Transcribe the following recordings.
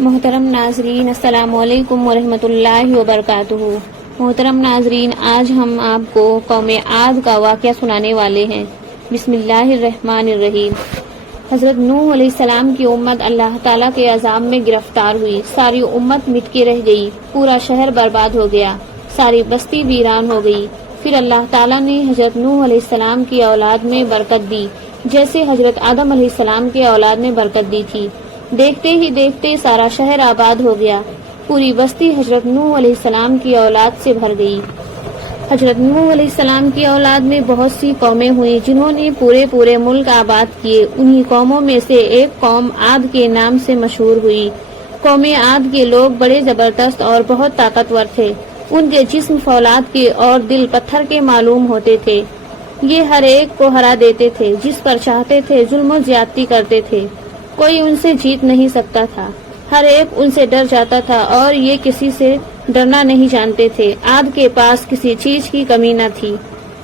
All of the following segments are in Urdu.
محترم ناظرین، السلام علیکم ورحمۃ اللہ وبرکاتہ۔ محترم ناظرین، آج ہم آپ کو قوم عاد کا واقعہ سنانے والے ہیں۔ بسم اللہ الرحمن الرحیم۔ حضرت نوح علیہ السلام کی امت اللہ تعالیٰ کے عذاب میں گرفتار ہوئی، ساری امت مٹ کے رہ گئی، پورا شہر برباد ہو گیا، ساری بستی ویران ہو گئی۔ پھر اللہ تعالیٰ نے حضرت نوح علیہ السلام کی اولاد میں برکت دی، جیسے حضرت آدم علیہ السلام کے اولاد میں برکت دی تھی۔ دیکھتے ہی دیکھتے سارا شہر آباد ہو گیا، پوری بستی حضرت نوح علیہ السلام کی اولاد سے بھر گئی۔ حضرت نوح علیہ السلام کی اولاد میں بہت سی قومیں ہوئیں جنہوں نے پورے ملک آباد کیے۔ انہی قوموں میں سے ایک قوم عاد کے نام سے مشہور ہوئی۔ قوم عاد کے لوگ بڑے زبردست اور بہت طاقتور تھے۔ ان کے جسم فولاد کے اور دل پتھر کے معلوم ہوتے تھے۔ یہ ہر ایک کو ہرا دیتے تھے، جس پر چاہتے تھے ظلم و زیادتی کرتے تھے، کوئی ان سے جیت نہیں سکتا تھا۔ ہر ایک ان سے ڈر جاتا تھا اور یہ کسی سے ڈرنا نہیں جانتے تھے۔ عاد کے پاس کسی چیز کی کمی نہ تھی،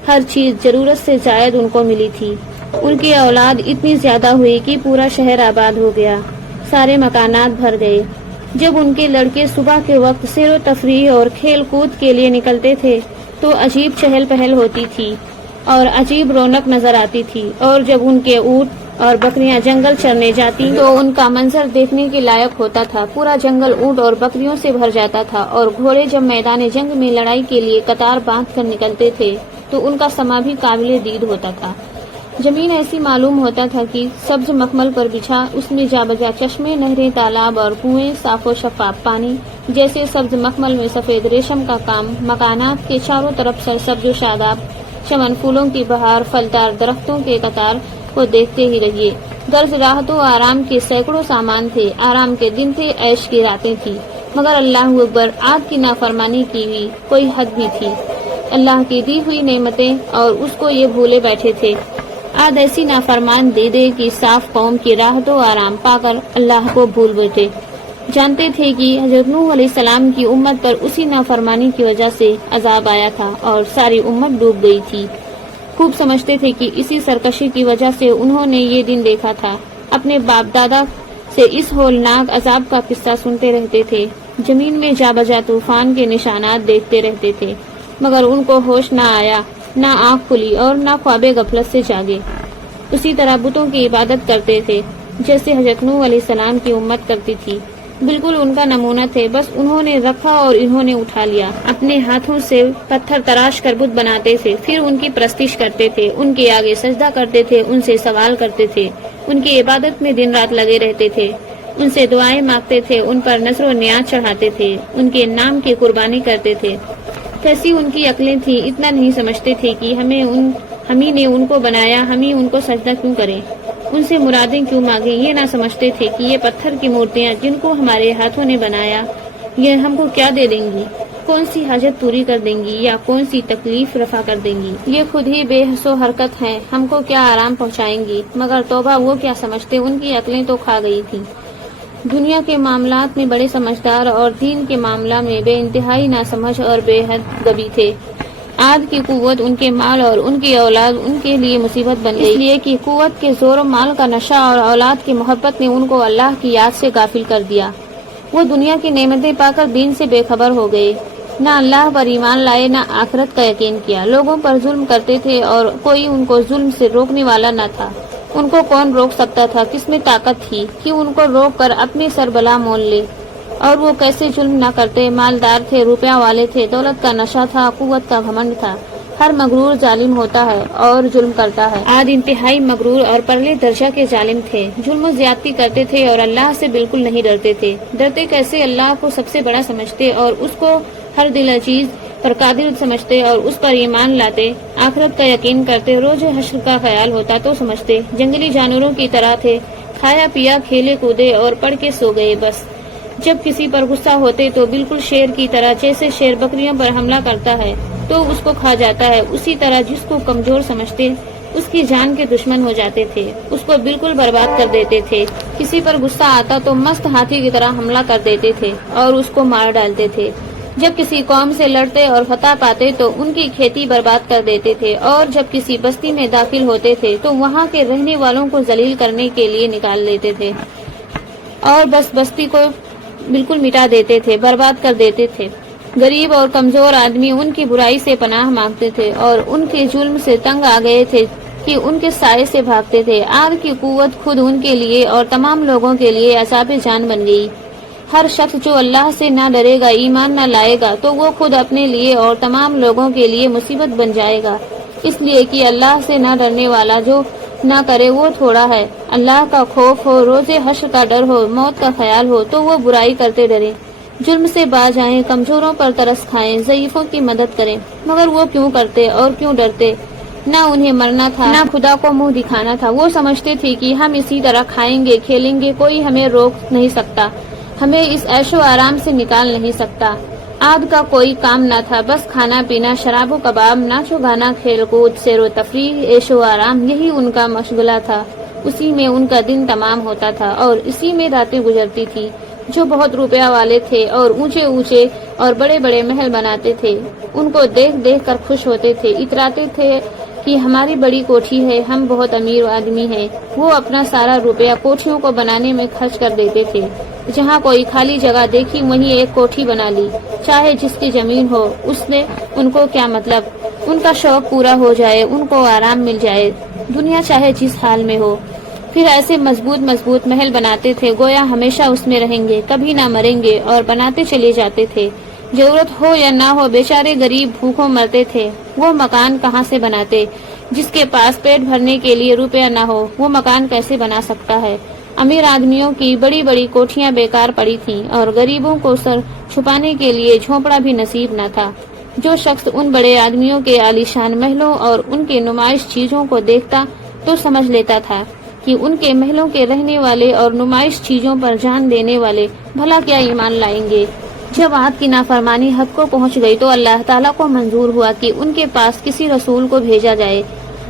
ہر چیز ضرورت سے زائد ان کو ملی تھی۔ ان کی اولاد اتنی زیادہ ہوئی کہ پورا شہر آباد ہو گیا، سارے مکانات بھر گئے۔ جب ان کے لڑکے صبح کے وقت سیر و تفریح اور کھیل کود کے لیے نکلتے تھے تو عجیب چہل پہل ہوتی تھی اور عجیب رونق نظر آتی تھی، اور جب ان کے اونٹ اور بکریاں جنگل چرنے جاتی تو ان کا منظر دیکھنے کے لائق ہوتا تھا۔ پورا جنگل اونٹ اور بکریوں سے بھر جاتا تھا، اور گھوڑے جب میدان جنگ میں لڑائی کے لیے قطار باندھ کر نکلتے تھے تو ان کا سما بھی قابل دید ہوتا تھا۔ زمین ایسی معلوم ہوتا تھا کہ سبز مخمل پر بچھا، اس میں جا بجا چشمے، نہریں، تالاب اور کنویں، صاف و شفاف پانی، جیسے سبز مخمل میں سفید ریشم کا کام۔ مکانات کے چاروں طرف سرسبز و شاداب چمن، پھولوں کی بہار، پھلدار درختوں کے قطار کو دیکھتے ہی رہیے۔ غرض راحت و آرام کے سینکڑوں سامان تھے، آرام کے دن تھے، عیش کی راتیں تھیں، مگر اللہ اکبر، عاد کی نافرمانی کی ہوئی کوئی حد بھی تھی۔ اللہ کی دی ہوئی نعمتیں اور اس کو یہ بھولے بیٹھے تھے۔ عاد ایسی نافرمان دے کہ صاف قوم کی راحت و آرام پا کر اللہ کو بھول بیٹھے۔ جانتے تھے کہ حضرت نوح علیہ السلام کی امت پر اسی نافرمانی کی وجہ سے عذاب آیا تھا اور ساری امت ڈوب گئی تھی۔ خوب سمجھتے تھے کہ اسی سرکشی کی وجہ سے انہوں نے یہ دن دیکھا تھا۔ اپنے باپ دادا سے اس ہولناک عذاب کا قصہ سنتے رہتے تھے، زمین میں جا بجا طوفان کے نشانات دیکھتے رہتے تھے، مگر ان کو ہوش نہ آیا، نہ آنکھ کھلی اور نہ خواب غفلت سے جاگے۔ اسی طرح بتوں کی عبادت کرتے تھے جیسے حضرت نوح علیہ السلام کی امت کرتی تھی، بالکل ان کا نمونہ تھے، بس انہوں نے رکھا اور انہوں نے اٹھا لیا۔ اپنے ہاتھوں سے پتھر تراش کر بت بناتے تھے، پھر ان کی پرستش کرتے تھے، ان کے آگے سجدہ کرتے تھے، ان سے سوال کرتے تھے، ان کی عبادت میں دن رات لگے رہتے تھے، ان سے دعائیں مانگتے تھے، ان پر نذر و نیاز چڑھاتے تھے، ان کے نام کی قربانی کرتے تھے۔ کیسی ان کی عقلیں تھیں، اتنا نہیں سمجھتے تھے کہ ہم ہی نے ان کو بنایا، ہم ہی ان کو سجدہ کیوں کریں، ان سے مرادیں کیوں مانگیں۔ یہ نہ سمجھتے تھے کہ یہ پتھر کی مورتیاں جن کو ہمارے ہاتھوں نے بنایا، یہ ہم کو کیا دے دیں گی، کون سی حاجت پوری کر دیں گی یا کون سی تکلیف رفع کر دیں گی۔ یہ خود ہی بے حس و حرکت ہیں، ہم کو کیا آرام پہنچائیں گی۔ مگر توبہ، وہ کیا سمجھتے، ان کی عقلیں تو کھا گئی تھیں۔ دنیا کے معاملات میں بڑے سمجھدار اور دین کے معاملہ میں بے انتہائی ناسمجھ اور بے حد غبی تھے۔ عاد کی قوت، ان کے مال اور ان کی اولاد ان کے لیے مصیبت بن گئی، اس لیے کہ قوت کے زور و مال کا نشہ اور اولاد کی محبت نے ان کو اللہ کی یاد سے غافل کر دیا۔ وہ دنیا کی نعمتیں پا کر دین سے بے خبر ہو گئے، نہ اللہ پر ایمان لائے، نہ آخرت کا یقین کیا۔ لوگوں پر ظلم کرتے تھے اور کوئی ان کو ظلم سے روکنے والا نہ تھا۔ ان کو کون روک سکتا تھا، کس میں طاقت تھی کہ ان کو روک کر اپنی سر بلا مول لے۔ اور وہ کیسے ظلم نہ کرتے، مالدار تھے، روپیہ والے تھے، دولت کا نشہ تھا، قوت کا گھمنڈ تھا۔ ہر مغرور ظالم ہوتا ہے اور ظلم کرتا ہے۔ عاد انتہائی مغرور اور پرلے درجہ کے ظالم تھے، ظلم و زیادتی کرتے تھے اور اللہ سے بالکل نہیں ڈرتے تھے۔ ڈرتے کیسے، اللہ کو سب سے بڑا سمجھتے اور اس کو ہر دل عزیز پر قادر سمجھتے اور اس پر ایمان لاتے، آخرت کا یقین کرتے، روز حشر کا خیال ہوتا تو سمجھتے۔ جنگلی جانوروں کی طرح تھے، کھایا پیا، کھیلے کودے اور پڑھ کے سو گئے بس۔ جب کسی پر غصہ ہوتے تو بالکل شیر کی طرح، جیسے شیر بکریوں پر حملہ کرتا ہے تو اس کو کھا جاتا ہے، اسی طرح جس کو کمزور سمجھتے اس کی جان کے دشمن ہو جاتے تھے، اس کو بالکل برباد کر دیتے تھے۔ کسی پر غصہ آتا تو مست ہاتھی کی طرح حملہ کر دیتے تھے اور اس کو مار ڈالتے تھے۔ جب کسی قوم سے لڑتے اور فتح پاتے تو ان کی کھیتی برباد کر دیتے تھے، اور جب کسی بستی میں داخل ہوتے تھے تو وہاں کے رہنے والوں کو ذلیل کرنے کے لیے نکال لیتے تھے، اور بس بستی کو بالکل مٹا دیتے تھے، برباد کر دیتے تھے۔ غریب اور کمزور آدمی ان کی برائی سے پناہ مانگتے تھے اور ان کے ظلم سے تنگ آ گئے تھے کہ ان کے سائے سے بھاگتے تھے۔ آگ کی قوت خود ان کے لیے اور تمام لوگوں کے لیے عذاب جان بن گئی۔ ہر شخص جو اللہ سے نہ ڈرے گا، ایمان نہ لائے گا، تو وہ خود اپنے لیے اور تمام لوگوں کے لیے مصیبت بن جائے گا، اس لیے کہ اللہ سے نہ ڈرنے والا جو نہ کرے وہ تھوڑا ہے۔ اللہ کا خوف ہو، روز حشر کا ڈر ہو، موت کا خیال ہو تو وہ برائی کرتے ڈریں، جرم سے باز آئیں، کمزوروں پر ترس کھائیں، ضعیفوں کی مدد کریں۔ مگر وہ کیوں کرتے اور کیوں ڈرتے؟ نہ انہیں مرنا تھا، نہ خدا کو منہ دکھانا تھا۔ وہ سمجھتے تھے کہ ہم اسی طرح کھائیں گے، کھیلیں گے، کوئی ہمیں روک نہیں سکتا، ہمیں اس عیش و آرام سے نکال نہیں سکتا۔ عاد کا کوئی کام نہ تھا، بس کھانا پینا، شراب و کباب، ناچ و گانا، کھیل کود، سیر و تفریح، عیش و آرام، یہی ان کا مشغلہ تھا۔ اسی میں ان کا دن تمام ہوتا تھا اور اسی میں راتیں گزرتی تھی۔ جو بہت روپیہ والے تھے اور اونچے اونچے اور بڑے بڑے محل بناتے تھے، ان کو دیکھ دیکھ کر خوش ہوتے تھے، اتراتے تھے کہ ہماری بڑی کوٹھی ہے، ہم بہت امیر آدمی ہیں۔ وہ اپنا سارا روپیہ کوٹھیوں کو بنانے میں خرچ کر دیتے تھے۔ جہاں کوئی خالی جگہ دیکھی وہیں ایک کوٹھی بنا لی، چاہے جس کی زمین ہو، اس سے ان کو کیا مطلب؟ ان کا شوق پورا ہو جائے، ان کو آرام مل جائے، دنیا چاہے جس حال میں ہو۔ پھر ایسے مضبوط مضبوط محل بناتے تھے گویا ہمیشہ اس میں رہیں گے، کبھی نہ مریں گے، اور بناتے چلے جاتے تھے۔ ضرورت ہو یا نہ ہو، بیچارے غریب بھوکوں مرتے تھے۔ وہ مکان کہاں سے بناتے؟ جس کے پاس پیٹ بھرنے کے لیے روپیہ نہ ہو وہ مکان کیسے بنا سکتا ہے؟ امیر آدمیوں کی بڑی بڑی کوٹھیاں بیکار پڑی تھیں اور غریبوں کو سر چھپانے کے لیے جھونپڑا بھی نصیب نہ تھا۔ جو شخص ان بڑے آدمیوں کے عالیشان محلوں اور ان کے نمائش چیزوں کو دیکھتا تو سمجھ لیتا تھا کہ ان کے محلوں کے رہنے والے اور نمائش چیزوں پر جان دینے والے بھلا کیا ایمان لائیں گے۔ جب عاد کی نافرمانی حد کو پہنچ گئی تو اللہ تعالیٰ کو منظور ہوا کہ ان کے پاس کسی رسول کو بھیجا جائے۔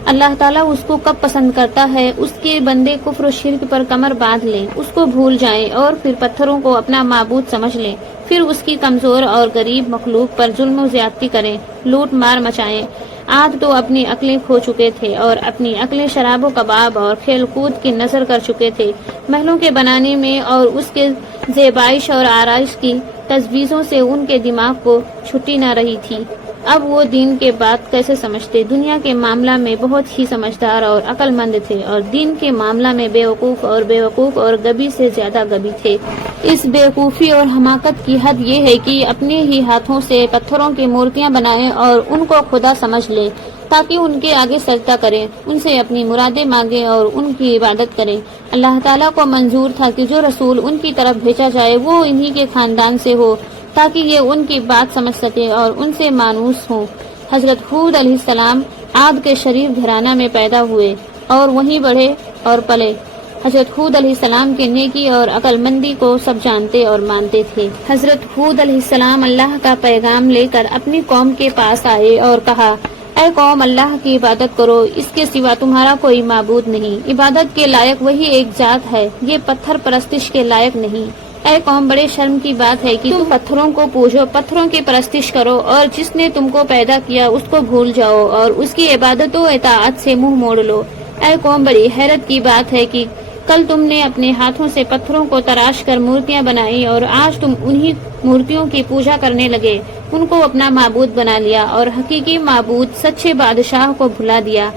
اللہ تعالیٰ اس کو کب پسند کرتا ہے، اس کے بندے کفر و شرک پر کمر باندھ لیں، اس کو بھول جائیں اور پھر پتھروں کو اپنا معبود سمجھ لیں، پھر اس کی کمزور اور غریب مخلوق پر ظلم و زیادتی کریں، لوٹ مار مچائیں۔ عاد تو اپنی عقلیں کھو چکے تھے اور اپنی عقلیں شراب و کباب اور کھیل کود کی نظر کر چکے تھے۔ محلوں کے بنانے میں اور اس کے زیبائش اور آرائش کی تجویزوں سے ان کے دماغ کو چھٹی نہ رہی تھی۔ اب وہ دین کے بات کیسے سمجھتے؟ دنیا کے معاملہ میں بہت ہی سمجھدار اور عقل مند تھے اور دین کے معاملہ میں بیوقوف اور غبی سے زیادہ غبی تھے۔ اس بیوقوفی اور حماقت کی حد یہ ہے کہ اپنے ہی ہاتھوں سے پتھروں کی مورتیاں بنائیں اور ان کو خدا سمجھ لیں تاکہ ان کے آگے سجدہ کریں، ان سے اپنی مرادیں مانگیں اور ان کی عبادت کریں۔ اللہ تعالیٰ کو منظور تھا کہ جو رسول ان کی طرف بھیجا جائے وہ انہی کے خاندان سے ہو تاکہ یہ ان کی بات سمجھ سکے اور ان سے مانوس ہوں۔ حضرت ہود علیہ السلام عاد کے شریف گھرانہ میں پیدا ہوئے اور وہیں بڑھے اور پلے۔ حضرت ہود علیہ السلام کے نیکی اور عقل مندی کو سب جانتے اور مانتے تھے۔ حضرت ہود علیہ السلام اللہ کا پیغام لے کر اپنی قوم کے پاس آئے اور کہا، اے قوم، اللہ کی عبادت کرو، اس کے سوا تمہارا کوئی معبود نہیں، عبادت کے لائق وہی ایک ذات ہے، یہ پتھر پرستش کے لائق نہیں۔ اے قوم، بڑے شرم کی بات ہے کہ تم پتھروں کو پوجو، پتھروں کی پرستش کرو اور جس نے تم کو پیدا کیا اس کو بھول جاؤ اور اس کی عبادت و اطاعت سے منہ موڑ لو۔ اے قوم، بڑی حیرت کی بات ہے کہ کل تم نے اپنے ہاتھوں سے پتھروں کو تراش کر مورتیاں بنائی اور آج تم انہی مورتیوں کی پوجا کرنے لگے، ان کو اپنا معبود بنا لیا اور حقیقی معبود سچے بادشاہ کو بھلا دیا۔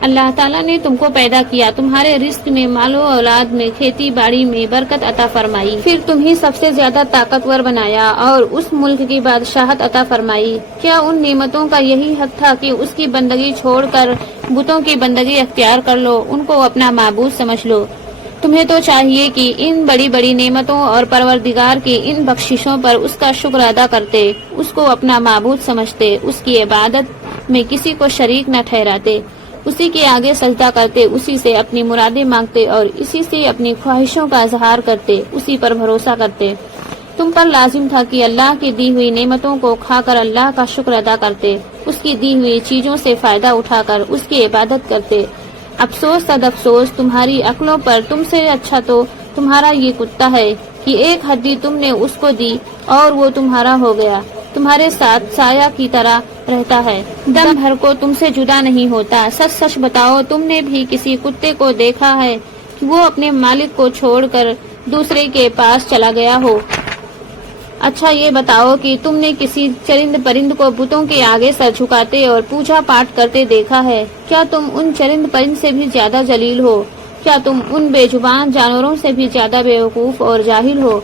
اللہ تعالیٰ نے تم کو پیدا کیا، تمہارے رزق میں، مال و اولاد میں، کھیتی باڑی میں برکت عطا فرمائی، پھر تمہیں سب سے زیادہ طاقتور بنایا اور اس ملک کی بادشاہت عطا فرمائی۔ کیا ان نعمتوں کا یہی حق تھا کہ اس کی بندگی چھوڑ کر بتوں کی بندگی اختیار کر لو، ان کو اپنا معبود سمجھ لو؟ تمہیں تو چاہیے کہ ان بڑی بڑی نعمتوں اور پروردگار کی ان بخششوں پر اس کا شکر ادا کرتے، اس کو اپنا معبود سمجھتے، اس کی عبادت میں کسی کو شریک نہ ٹھہراتے، اسی کے آگے سجدہ کرتے، اسی سے اپنی مرادیں مانگتے اور اسی سے اپنی خواہشوں کا اظہار کرتے، اسی پر بھروسہ کرتے۔ تم پر لازم تھا کہ اللہ کی دی ہوئی نعمتوں کو کھا کر اللہ کا شکر ادا کرتے، اس کی دی ہوئی چیزوں سے فائدہ اٹھا کر اس کی عبادت کرتے۔ افسوس صد افسوس تمہاری عقلوں پر، تم سے اچھا تو تمہارا یہ کتا ہے کہ ایک ہڈی تم نے اس کو دی اور وہ تمہارا ہو گیا، تمہارے ساتھ سایہ کی طرح رہتا ہے، دم بھر کو تم سے جدا نہیں ہوتا۔ سچ سچ بتاؤ، تم نے بھی کسی کتے کو دیکھا ہے کہ وہ اپنے مالک کو چھوڑ کر دوسرے کے پاس چلا گیا ہو؟ اچھا یہ بتاؤ کہ تم نے کسی چرند پرند کو بتوں کے آگے سر جھکاتے اور پوجا پاٹ کرتے دیکھا ہے؟ کیا تم ان چرند پرند سے بھی زیادہ ذلیل ہو؟ کیا تم ان بے زبان جانوروں سے بھی زیادہ بیوقوف اور جاہل ہو؟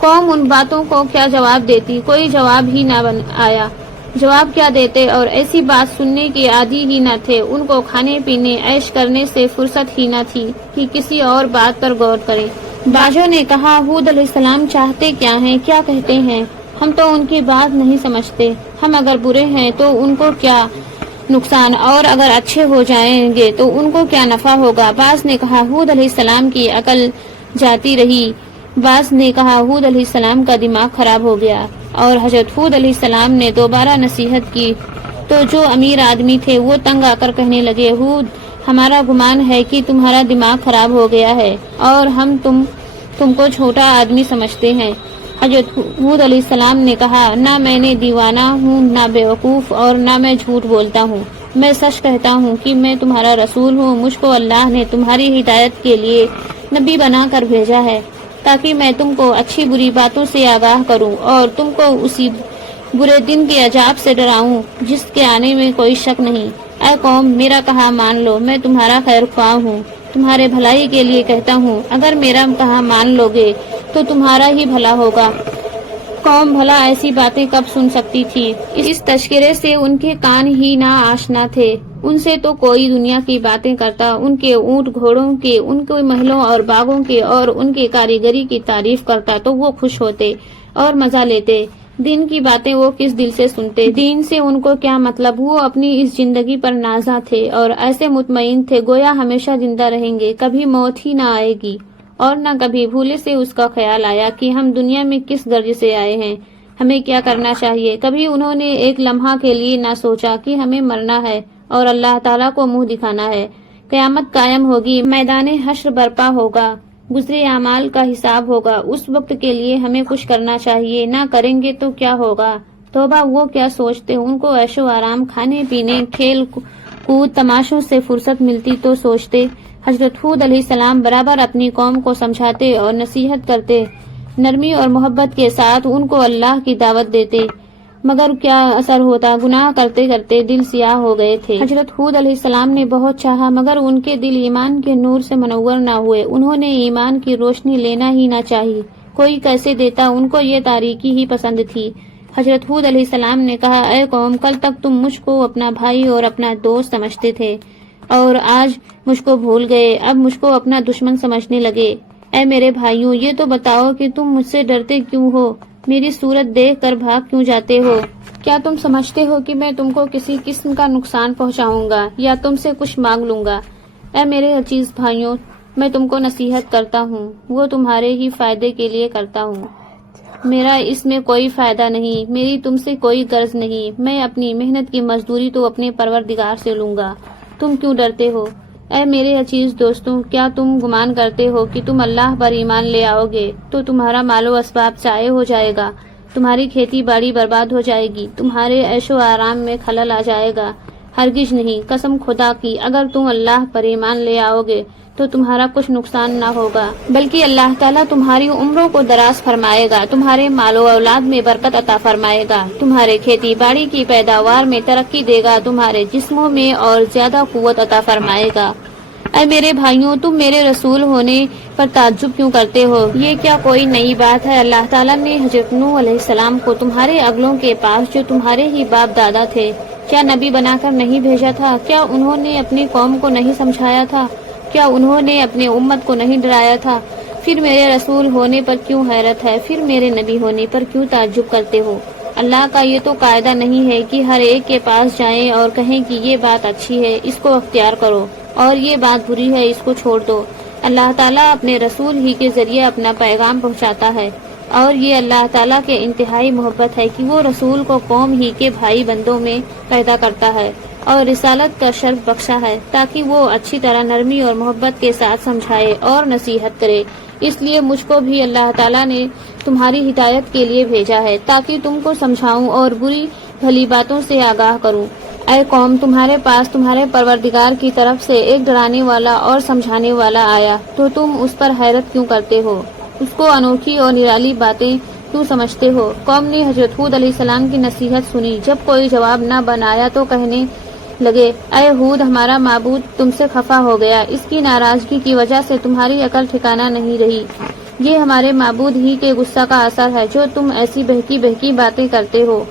قوم ان باتوں کو کیا جواب دیتی؟ کوئی جواب ہی نہ آیا۔ جواب کیا دیتے؟ اور ایسی بات سننے کے عادی ہی نہ تھے۔ ان کو کھانے پینے عیش کرنے سے فرصت ہی نہ تھی کہ کسی اور بات پر غور کریں۔ باجوں نے کہا، ہود علیہ السلام چاہتے کیا ہیں؟ کیا کہتے ہیں؟ ہم تو ان کی بات نہیں سمجھتے۔ ہم اگر برے ہیں تو ان کو کیا نقصان، اور اگر اچھے ہو جائیں گے تو ان کو کیا نفع ہوگا؟ بعض نے کہا ہود علیہ السلام کی عقل جاتی رہی، بعض نے کہا ہود علیہ السلام کا دماغ خراب ہو گیا۔ اور حضرت ہود علیہ السلام نے دوبارہ نصیحت کی تو جو امیر آدمی تھے وہ تنگ آ کر کہنے لگے، ہود، ہمارا گمان ہے کہ تمہارا دماغ خراب ہو گیا ہے اور ہم تم کو چھوٹا آدمی سمجھتے ہیں۔ حضرت ہود علیہ السلام نے کہا، نہ میں نے دیوانہ ہوں، نہ بیوقوف، اور نہ میں جھوٹ بولتا ہوں۔ میں سچ کہتا ہوں کہ میں تمہارا رسول ہوں۔ مجھ کو اللہ نے تمہاری ہدایت کے لیے نبی بنا کر بھیجا ہے تاکہ میں تم کو اچھی بری باتوں سے آگاہ کروں اور تم کو اسی برے دن کے عذاب سے ڈراؤں جس کے آنے میں کوئی شک نہیں۔ اے قوم، میرا کہا مان لو، میں تمہارا خیر خواہ ہوں، تمہارے بھلائی کے لیے کہتا ہوں۔ اگر میرا کہا مان لو گے تو تمہارا ہی بھلا ہوگا۔ قوم بھلا ایسی باتیں کب سن سکتی تھی؟ اس تذکرے سے ان کے کان ہی نہ آشنا تھے۔ ان سے تو کوئی دنیا کی باتیں کرتا، ان کے اونٹ گھوڑوں کے، ان کے محلوں اور باغوں کے اور ان کے کاریگری کی تعریف کرتا تو وہ خوش ہوتے اور مزہ لیتے۔ دین کی باتیں وہ کس دل سے سنتے؟ دین سے ان کو کیا مطلب؟ وہ اپنی اس زندگی پر نازاں تھے اور ایسے مطمئن تھے گویا ہمیشہ زندہ رہیں گے، کبھی موت ہی نہ آئے گی۔ اور نہ کبھی بھولے سے اس کا خیال آیا کہ ہم دنیا میں کس غرض سے آئے ہیں، ہمیں کیا کرنا چاہیے۔ کبھی انہوں نے ایک لمحہ کے لیے نہ سوچا کہ ہمیں مرنا ہے اور اللہ تعالیٰ کو منہ دکھانا ہے، قیامت قائم ہوگی، میدان حشر برپا ہوگا، گزرے اعمال کا حساب ہوگا، اس وقت کے لیے ہمیں کچھ کرنا چاہیے، نہ کریں گے تو کیا ہوگا۔ توبہ، وہ کیا سوچتے؟ ان کو عیش و آرام، کھانے پینے، کھیل کود، تماشوں سے فرصت ملتی تو سوچتے۔ حضرت ہود علیہ السلام برابر اپنی قوم کو سمجھاتے اور نصیحت کرتے، نرمی اور محبت کے ساتھ ان کو اللہ کی دعوت دیتے، مگر کیا اثر ہوتا؟ گناہ کرتے کرتے دل سیاہ ہو گئے تھے۔ حضرت ہود علیہ السلام نے بہت چاہا مگر ان کے دل ایمان کے نور سے منور نہ ہوئے۔ انہوں نے ایمان کی روشنی لینا ہی نہ چاہی، کوئی کیسے دیتا، ان کو یہ تاریکی ہی پسند تھی۔ حضرت ہود علیہ السلام نے کہا، اے قوم، کل تک تم مجھ کو اپنا بھائی اور اپنا دوست سمجھتے تھے اور آج مجھ کو بھول گئے، اب مجھ کو اپنا دشمن سمجھنے لگے۔ اے میرے بھائیوں، یہ تو بتاؤ کہ تم مجھ سے ڈرتے کیوں ہو؟ میری صورت دیکھ کر بھاگ کیوں جاتے ہو؟ کیا تم سمجھتے ہو کہ میں تم کو کسی قسم کا نقصان پہنچاؤں گا یا تم سے کچھ مانگ لوں گا؟ اے میرے عزیز بھائیوں، میں تم کو نصیحت کرتا ہوں، وہ تمہارے ہی فائدے کے لیے کرتا ہوں۔ میرا اس میں کوئی فائدہ نہیں، میری تم سے کوئی غرض نہیں، میں اپنی محنت کی مزدوری تو اپنے پروردگار سے لوں گا، تم کیوں ڈرتے ہو؟ اے میرے عزیز دوستوں، کیا تم گمان کرتے ہو کہ تم اللہ پر ایمان لے آؤ گے تو تمہارا مال و اسباب ضائع ہو جائے گا، تمہاری کھیتی باڑی برباد ہو جائے گی، تمہارے عیش و آرام میں خلل آ جائے گا؟ ہرگز نہیں، قسم خدا کی، اگر تم اللہ پر ایمان لے آؤ گے تو تمہارا کچھ نقصان نہ ہوگا، بلکہ اللہ تعالیٰ تمہاری عمروں کو دراز فرمائے گا، تمہارے مال و اولاد میں برکت عطا فرمائے گا، تمہارے کھیتی باڑی کی پیداوار میں ترقی دے گا، تمہارے جسموں میں اور زیادہ قوت عطا فرمائے گا۔ اے میرے بھائیوں، تم میرے رسول ہونے پر تعجب کیوں کرتے ہو؟ یہ کیا کوئی نئی بات ہے؟ اللہ تعالیٰ نے حضرت نوح علیہ السلام کو تمہارے اگلوں کے پاس جو تمہارے ہی باپ دادا تھے، کیا نبی بنا کر نہیں بھیجا تھا؟ کیا انہوں نے اپنی قوم کو نہیں سمجھایا تھا؟ کیا انہوں نے اپنے امت کو نہیں ڈرایا تھا؟ پھر میرے رسول ہونے پر کیوں حیرت ہے؟ پھر میرے نبی ہونے پر کیوں تعجب کرتے ہو؟ اللہ کا یہ تو قاعدہ نہیں ہے کہ ہر ایک کے پاس جائیں اور کہیں کہ یہ بات اچھی ہے، اس کو اختیار کرو، اور یہ بات بری ہے، اس کو چھوڑ دو۔ اللہ تعالیٰ اپنے رسول ہی کے ذریعے اپنا پیغام پہنچاتا ہے، اور یہ اللہ تعالیٰ کے انتہائی محبت ہے کہ وہ رسول کو قوم ہی کے بھائی بندوں میں پیدا کرتا ہے اور رسالت کا شرف بخشا ہے تاکہ وہ اچھی طرح نرمی اور محبت کے ساتھ سمجھائے اور نصیحت کرے۔ اس لیے مجھ کو بھی اللہ تعالیٰ نے تمہاری ہدایت کے لیے بھیجا ہے تاکہ تم کو سمجھاؤں اور بری بھلی باتوں سے آگاہ کروں۔ اے قوم، تمہارے پاس تمہارے پروردگار کی طرف سے ایک ڈرانے والا اور سمجھانے والا آیا تو تم اس پر حیرت کیوں کرتے ہو؟ اس کو انوکھی اور نرالی باتیں تو سمجھتے ہو؟ قوم نے حضرت ہود علیہ السلام کی نصیحت سنی۔ جب کوئی جواب نہ بنایا تو کہنے لگے، اے ہود، ہمارا معبود تم سے خفا ہو گیا، اس کی ناراضگی کی وجہ سے تمہاری عقل ٹھکانہ نہیں رہی۔ یہ ہمارے معبود ہی کے غصہ کا اثر ہے جو تم ایسی بہکی بہکی باتیں کرتے ہو،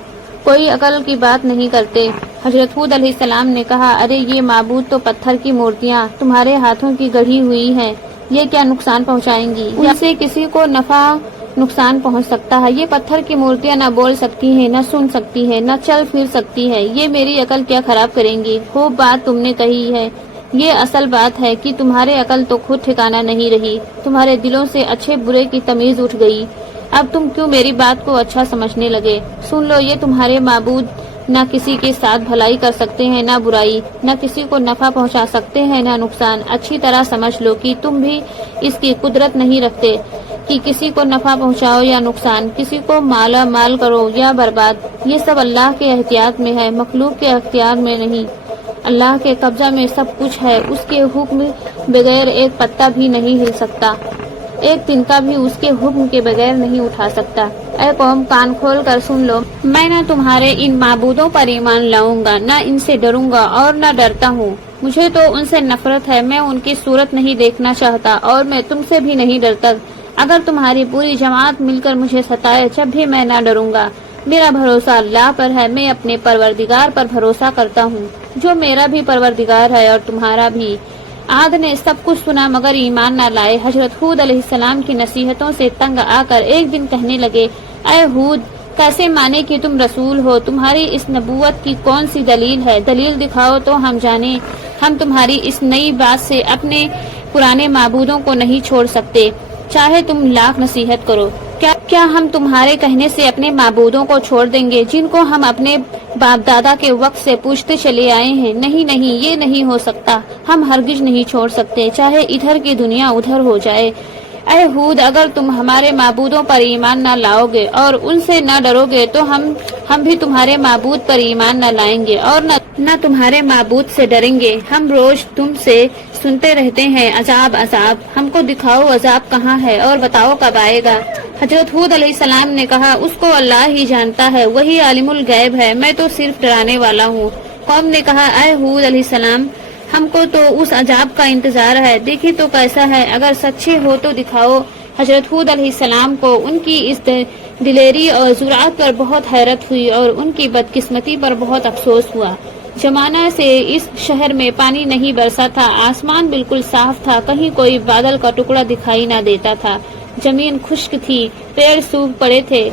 کوئی عقل کی بات نہیں کرتے۔ حضرت ہود علیہ السلام نے کہا، ارے یہ معبود تو پتھر کی مورتیاں تمہارے ہاتھوں کی گڑھی ہوئی ہیں، یہ کیا نقصان پہنچائیں گی؟ ان سے کسی کو نفع نقصان پہنچ سکتا ہے۔ یہ پتھر کی مورتیاں نہ بول سکتی ہیں، نہ سن سکتی ہیں، نہ چل پھر سکتی ہے، یہ میری عقل کیا خراب کریں گی؟ خوب بات تم نے کہی ہے۔ یہ اصل بات ہے کہ تمہارے عقل تو خود ٹھکانہ نہیں رہی، تمہارے دلوں سے اچھے برے کی تمیز اٹھ گئی۔ اب تم کیوں میری بات کو اچھا سمجھنے لگے؟ سن لو، یہ تمہارے معبود نہ کسی کے ساتھ بھلائی کر سکتے ہیں نہ برائی، نہ کسی کو نفع پہنچا سکتے ہیں نہ نقصان۔ اچھی طرح سمجھ لو کہ تم بھی اس کی قدرت نہیں رکھتے کہ کسی کو نفع پہنچاؤ یا نقصان، کسی کو مالا مال کرو یا برباد۔ یہ سب اللہ کے اختیار میں ہے، مخلوق کے اختیار میں نہیں۔ اللہ کے قبضہ میں سب کچھ ہے، اس کے حکم بغیر ایک پتا بھی نہیں ہل سکتا، ایک تنکا بھی اس کے حکم کے بغیر نہیں اٹھا سکتا۔ اے قوم، کان کھول کر سن لو، میں نہ تمہارے ان معبودوں پر ایمان لاؤں گا، نہ ان سے ڈروں گا اور نہ ڈرتا ہوں۔ مجھے تو ان سے نفرت ہے، میں ان کی صورت نہیں دیکھنا چاہتا اور میں تم سے بھی نہیں ڈرتا۔ اگر تمہاری پوری جماعت مل کر مجھے ستائے جب بھی میں نہ ڈروں گا۔ میرا بھروسہ اللہ پر ہے، میں اپنے پروردگار پر بھروسہ کرتا ہوں جو میرا بھی پروردگار ہے اور تمہارا بھی۔ عاد نے سب کچھ سنا مگر ایمان نہ لائے۔ حضرت ہود علیہ السلام کی نصیحتوں سے تنگ آ کر ایک دن کہنے لگے، اے ہود، کیسے مانے کہ تم رسول ہو؟ تمہاری اس نبوت کی کون سی دلیل ہے؟ دلیل دکھاؤ تو ہم جانیں۔ ہم تمہاری اس نئی بات سے اپنے پرانے معبودوں کو نہیں چھوڑ سکتے، چاہے تم لاکھ نصیحت کرو۔ کیا ہم تمہارے کہنے سے اپنے معبودوں کو چھوڑ دیں گے جن کو ہم اپنے باپ دادا کے وقت سے پوچھتے چلے آئے ہیں؟ نہیں نہیں، یہ نہیں ہو سکتا، ہم ہرگز نہیں چھوڑ سکتے، چاہے ادھر کی دنیا ادھر ہو جائے۔ اے ہود، اگر تم ہمارے معبودوں پر ایمان نہ لاؤ گے اور ان سے نہ ڈرو گے تو ہم بھی تمہارے معبود پر ایمان نہ لائیں گے اور نہ تمہارے معبود سے ڈریں گے۔ ہم روز تم سے سنتے رہتے ہیں، عذاب عذاب، ہم کو دکھاؤ عذاب کہاں ہے اور بتاؤ کب آئے گا۔ حضرت ہود علیہ السلام نے کہا، اس کو اللہ ہی جانتا ہے، وہی عالم الغیب ہے، میں تو صرف ڈرانے والا ہوں۔ قوم نے کہا، اے ہود علیہ السلام، ہم کو تو اس عذاب کا انتظار ہے، دیکھیں تو کیسا ہے، اگر سچے ہو تو دکھاؤ۔ حضرت ہود علیہ السلام کو ان کی اس دلیری اور جرأت پر بہت حیرت ہوئی اور ان کی بدقسمتی پر بہت افسوس ہوا۔ زمانہ سے اس شہر میں پانی نہیں برسا تھا، آسمان بالکل صاف تھا، کہیں کوئی بادل کا ٹکڑا دکھائی نہ دیتا تھا، زمین خشک تھی، پیڑ سوکھ پڑے تھے،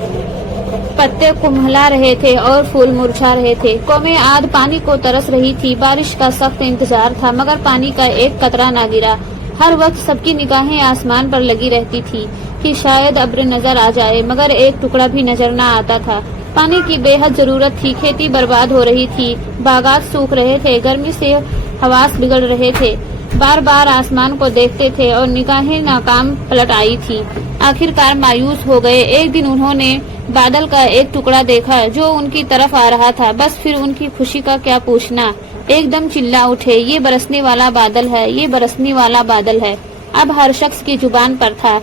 پتے کمھلا رہے تھے اور پھول مرجھا رہے تھے۔ قوم عاد پانی کو ترس رہی تھی، بارش کا سخت انتظار تھا مگر پانی کا ایک قطرہ نہ گرا۔ ہر وقت سب کی نگاہیں آسمان پر لگی رہتی تھی کہ شاید ابر نظر آ جائے، مگر ایک ٹکڑا بھی نظر نہ آتا تھا۔ پانی کی بے حد ضرورت تھی، کھیتی برباد ہو رہی تھی، باغات سوکھ رہے تھے، گرمی سے حواس بگڑ رہے تھے، بار بار آسمان کو دیکھتے تھے اور نگاہیں ناکام پلٹ آئی تھی۔ آخر کار مایوس ہو گئے۔ ایک دن انہوں نے بادل کا ایک ٹکڑا دیکھا جو ان کی طرف آ رہا تھا، بس پھر ان کی خوشی کا کیا پوچھنا، ایک دم چلا اٹھے، یہ برسنے والا بادل ہے، یہ برسنے والا بادل ہے۔ اب ہر شخص کی زبان پر تھا،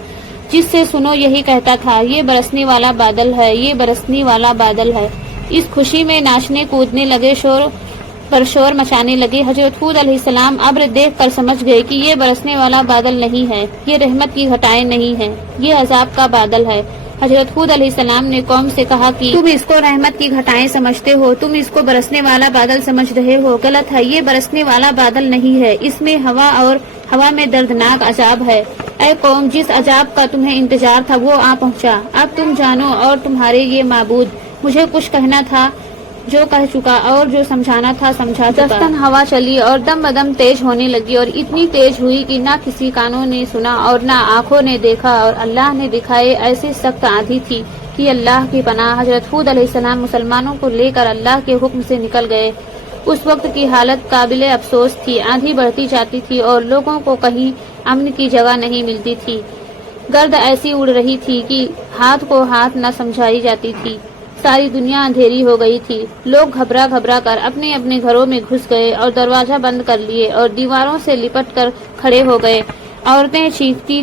جس سے سنو یہی کہتا تھا، یہ برسنے والا بادل ہے، یہ برسنے والا بادل ہے۔ اس خوشی میں ناچنے کودنے لگے، شور مچانے لگے۔ حضرت ہود علیہ السلام ابر دیکھ کر سمجھ گئے کہ یہ برسنے والا بادل نہیں ہے، یہ رحمت کی گھٹائیں نہیں ہیں، یہ عذاب کا بادل ہے۔ حضرت ہود علیہ السلام نے قوم سے کہا کہ تم اس کو رحمت کی گھٹائیں سمجھتے ہو، تم اس کو برسنے والا بادل سمجھ رہے ہو، غلط ہے، یہ برسنے والا بادل نہیں ہے، اس میں ہوا اور ہوا میں دردناک عذاب ہے۔ اے قوم، جس عذاب کا تمہیں انتظار تھا وہ آ پہنچا، اب تم جانو اور تمہارے یہ معبود۔ مجھے کچھ کہنا تھا جو کہہ چکا اور جو سمجھانا تھا سمجھا چکا۔ دستن ہوا چلی اور دم بدم تیز ہونے لگی اور اتنی تیز ہوئی کہ نہ کسی کانوں نے سنا اور نہ آنکھوں نے دیکھا، اور اللہ نے دکھائے ایسی سخت آندھی تھی کہ اللہ کی پناہ۔ حضرت ہود علیہ السلام مسلمانوں کو لے کر اللہ کے حکم سے نکل گئے۔ اس وقت کی حالت قابل افسوس تھی، آندھی بڑھتی جاتی تھی اور لوگوں کو کہیں امن کی جگہ نہیں ملتی تھی، گرد ایسی اڑ رہی تھی کہ ہاتھ کو ہاتھ نہ سمجھائی جاتی تھی، ساری دنیا اندھیری ہو گئی تھی۔ لوگ گھبرا گھبرا کر اپنے اپنے گھروں میں گھس گئے اور دروازہ بند کر لیے اور دیواروں سے لپٹ کر کھڑے ہو گئے۔ عورتیں چیختی